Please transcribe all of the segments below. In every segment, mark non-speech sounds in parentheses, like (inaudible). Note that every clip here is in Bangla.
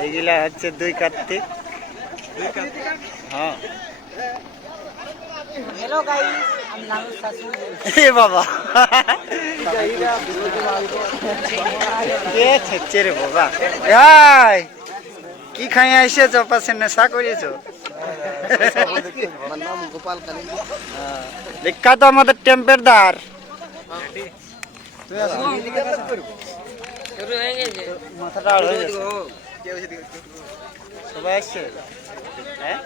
এইগুলা হচ্ছে দুই কার্তিক। হ্যাঁ। বাবা। রে বাবা? কি খাই আইসেছ পাশে নেশা করেছ বিখ্যাত আমাদের টেম্পেরদার মাথাটা সবাই আসছে? হ্যাঁ?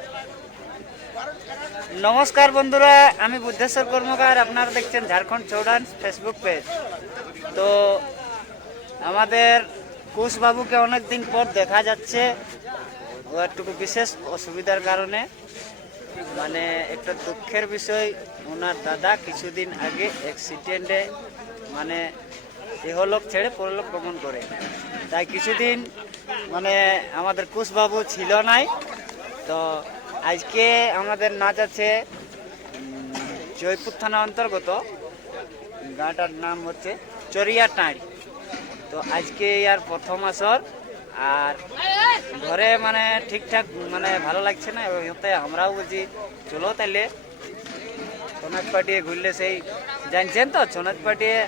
নমস্কার বন্ধুরা, আমি বুদ্ধেশ্বর কর্মকার, আপনারা দেখছেন ঝাড়খণ্ড চৌডান ফেসবুক পেজ তো আমাদের কুশবাবুকে অনেকদিন পর দেখা যাচ্ছে। ও একটুকু বিশেষ অসুবিধার কারণে মানে একটা দুঃখের বিষয়, ওনার দাদা কিছুদিন আগে অ্যাক্সিডেন্টে মানে ইহলোক ছেড়ে পরলোক গমন করে। তাই কিছুদিন মানে আমাদের কুশবাবু ছিল নাই, তো আজকে আমাদের নাচ আছে জয়পুর থানা অন্তর্গত। গাঁটার নাম হচ্ছে চরিয়া টাঁড়ি। তো আজকে ইয়ার প্রথম আসর, আর ঘরে মানে ঠিকঠাক মানে ভালো লাগছে না ওতে আমরাও বুঝি চলো তাইলে। ছনাচ পাটিয়ে ঘুরলে সেই, জানছেন তো? ছনাচ পাটিয়ে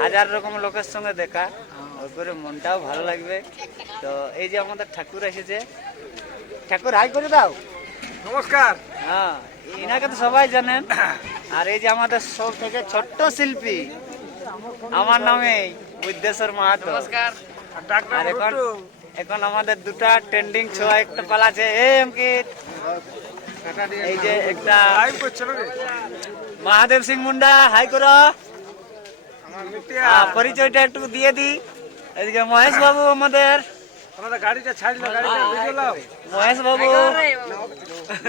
হাজার রকম লোকের সঙ্গে দেখা। ওই করে মনটাও ভালো লাগবে। তো এই যে আমাদের ঠাকুর এসেছে। ঠাকুর হাই করে দাও। নমস্কার। হ্যাঁ ইনাকে তো সবাই জানেন। আর এই যে আমাদের সব থেকে ছোট্ট শিল্পী আমার নামে বুদ্ধেশ্বর মাহাতো। ডাক্তার আর এখন এখন আমাদের দুটা ট্রেন্ডিং ছোয়া একটা পালাছে এই অঙ্কিত। এই যে একটা মহাদেব সিং মুন্ডা হাই করো। পরিচয়টা একটু দিয়ে দিই এদিকে মহেশ বাবু আমাদের। আমাদের গাড়িটা ছাড়লো গাড়িটা মহেশ বাবু।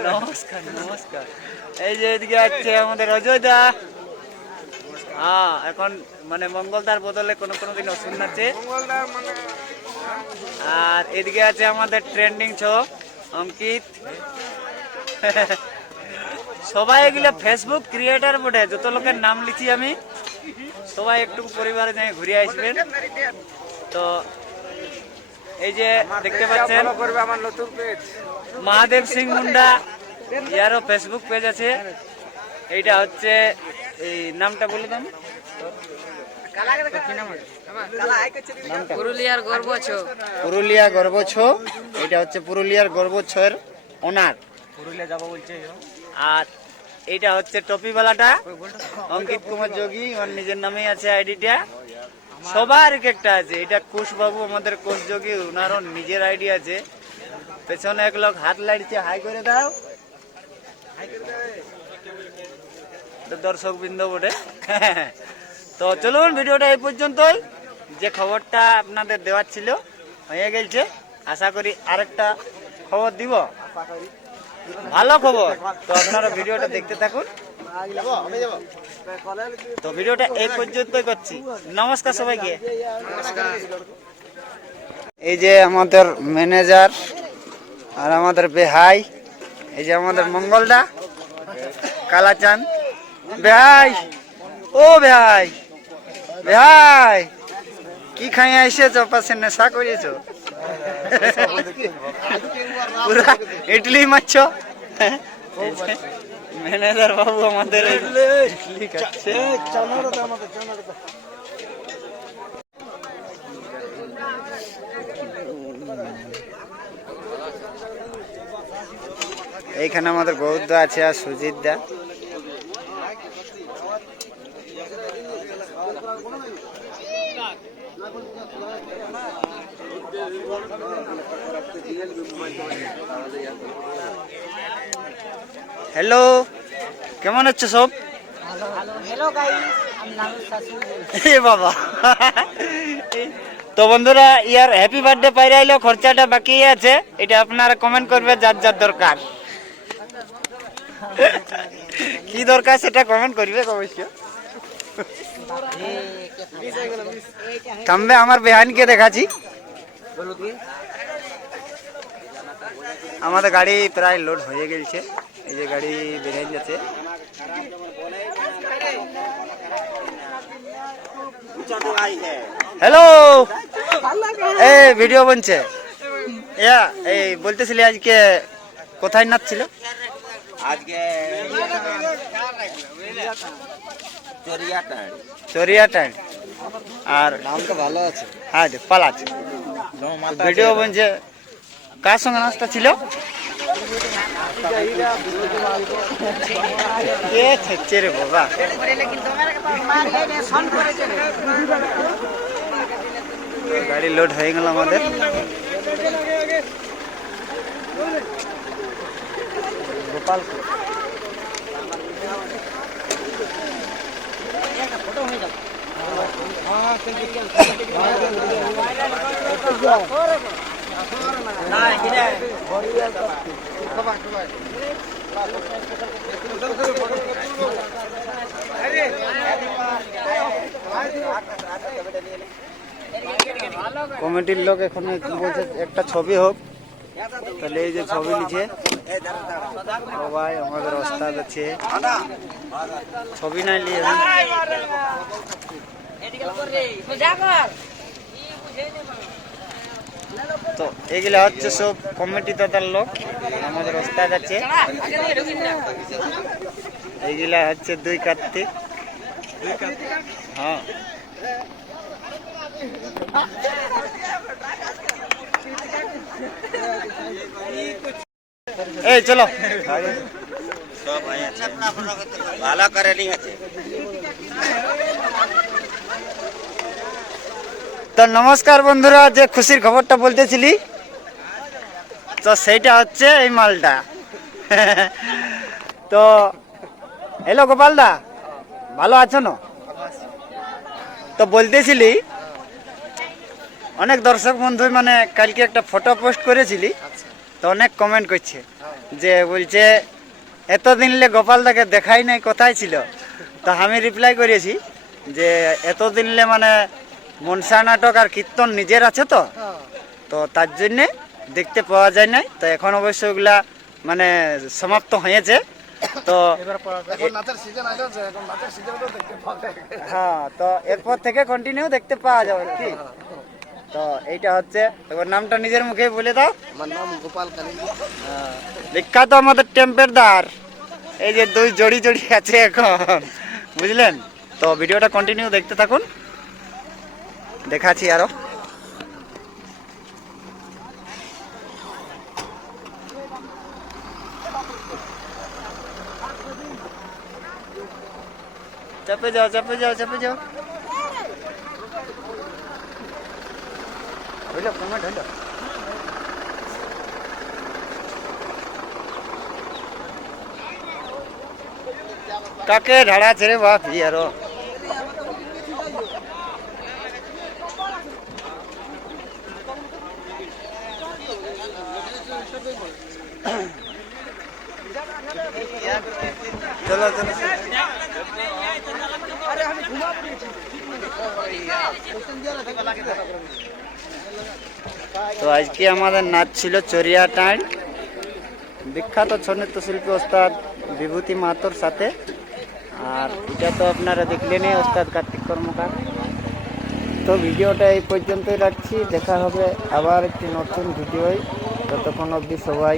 নমস্কার নমস্কার। এই যে এদিকে আছে আমাদের অজয় দা হ্যাঁ এখন মানে মঙ্গলদার বদলে কোনো কোনো দিন অসুন আছে মানে আর এদিকে আছে আমাদের ট্রেন্ডিং ছো অঙ্কিত। সবাই এগুলো ফেসবুক ক্রিয়েটার বটে যত লোকের নাম লিখি আমি। সবাই একটু পরিবারে যাই ঘুরে আসবেন। তো এই যে দেখতে পাচ্ছেন আমার নতুন পেজ মহাদেব সিং মুন্ডা ইয়ারও ফেসবুক পেজ আছে। এইটা হচ্ছে এই নামটা বলে দেন। পুরুলিয়ার গর্ব ছো পুরুলিয়া গর্বছ এটা হচ্ছে পুরুলিয়ার গর্বছয়ের ওনার পুরুলিয়া যাব বলছে আর এইটা হচ্ছে টপিওয়ালাটা অঙ্কিত কুমার যোগী ওর নিজের নামেই আছে আইডিটা। সবার এক একটা আছে, এটা কুশবাবু, আমাদের কোষ যোগী ওনারও নিজের আইডি আছে। পেছনে এক লোক হাত লাড়ছে, হাই করে দাও। দর্শক বৃন্দ বটে। তো চলুন, ভিডিওটা এই পর্যন্তই। যে খবরটা আপনাদের দেওয়ার ছিল, হয়ে গেছে। আশা করি আরেকটা খবর দিব। ভালো খবর। তো আপনারা ভিডিওটা দেখতে থাকুন। তো ভিডিওটা এই পর্যন্তই করছি। নমস্কার সবাইকে। এই যে আমাদের ম্যানেজার আর আমাদের বেহাই, এই যে আমাদের মঙ্গলদা কালাচান বেহাই, ও বেহাই বেহাই, কি খাইয়া এসেছ? পাশে নেশা করেছ ইডলি মারছ ম্যানেজার বাবু আমাদের এইখানে আমাদের গৌদ্দ আছে আর সুজিত দা হ্যালো কেমন আছো সব? (laughs) বাবা। তো বন্ধুরা ইয়ার হ্যাপি বার্থডে পাইরে আইলো খরচাটা বাকি আছে। এটা আপনারা কমেন্ট করবে যার যার দরকার। (laughs) কি দরকার সেটা কমেন্ট করবে অবশ্য থামবে আমার বেহানকে দেখাচ্ছি। আমাদের গাড়ি প্রায় লোড হয়ে গেছে। এই যে গাড়ি বেরিয়ে যাচ্ছে। হ্যালো এ ভিডিও বনছে। ইয়া এই বলতেছিলি আজকে কোথায় নাচ ছিল? আজকে চরিয়াটার চরিয়াটায় আর নামটা ভালো আছে। হ্যাঁ পাল আছে। ভিডিও বলছে কার সঙ্গে নাচটা ছিল? কে রে বাবা? গাড়ি লোড হয়ে গেল আমাদের। গোপালপুর। কমিটির লোক এখন বলছে, একটা ছবি হোক। তাহলে এই যে ছবি নিচ্ছে সবাই আমাদের ওস্তাদ আছে। ছবি নাই নিয়ে তো এগুলা হচ্ছে সব কমিটি দাদার লোক, আমাদের ওস্তাদ আছে। এইগুলা হচ্ছে দুই কার্তিক। হ্যাঁ। এই, চলো। ভালো করে নিয়ে আছে। তো নমস্কার বন্ধুরা, যে খুশির খবরটা বলতেছিলি? তো সেইটা হচ্ছে এই মালটা। তো হ্যালো গোপালদা ভালো আছো না? তো বলতেছিলি, অনেক দর্শক বন্ধু মানে কালকে একটা ফটো পোস্ট করেছিলি, তো অনেক কমেন্ট করছে। যে বলছে এতদিনলে গোপালদাকে দেখাই নাই, কোথায় ছিল? তো আমি রিপ্লাই করেছি যে এতদিনলে মানে মনসা নাটক আর কীর্তন নিজের আছে তো? তো তার জন্যে দেখতে পাওয়া যায় নাই। তো এখন অবশ্য ওগুলা মানে সমাপ্ত হয়েছে। তো হ্যাঁ তো এরপর থেকে কন্টিনিউ দেখতে পাওয়া যাবে কি? তো এইটা হচ্ছে এবার নামটা নিজের মুখে বলে দাও। আমার নাম গোপাল কালী হ্যাঁ, বিখ্যাত আমাদের টেম্পেরদার এই যে দুই জড়ি জড়ি আছে এখন বুঝলেন? তো ভিডিওটা কন্টিনিউ দেখতে থাকুন। দেখাচ্ছি আরো চাপে যাও চাপে যাও চাপে যাও হইলো কমেন্ট হইলো কাকে ঢাড়া ছেড়ে বাপ ইয়ারো চলো চলো তো আজকে আমাদের নাচ ছিল চরিয়া টাইম। বিখ্যাত ছৌ নৃত্য শিল্পী ওস্তাদ বিভূতি মাহাতোর সাথে। আর এটা তো আপনারা দেখলেনই, ওস্তাদ কার্তিক কর্মকার। তো ভিডিওটা এই পর্যন্তই রাখছি। দেখা হবে আবার একটি নতুন ভিডিওয়। ততক্ষণ অবধি সবাই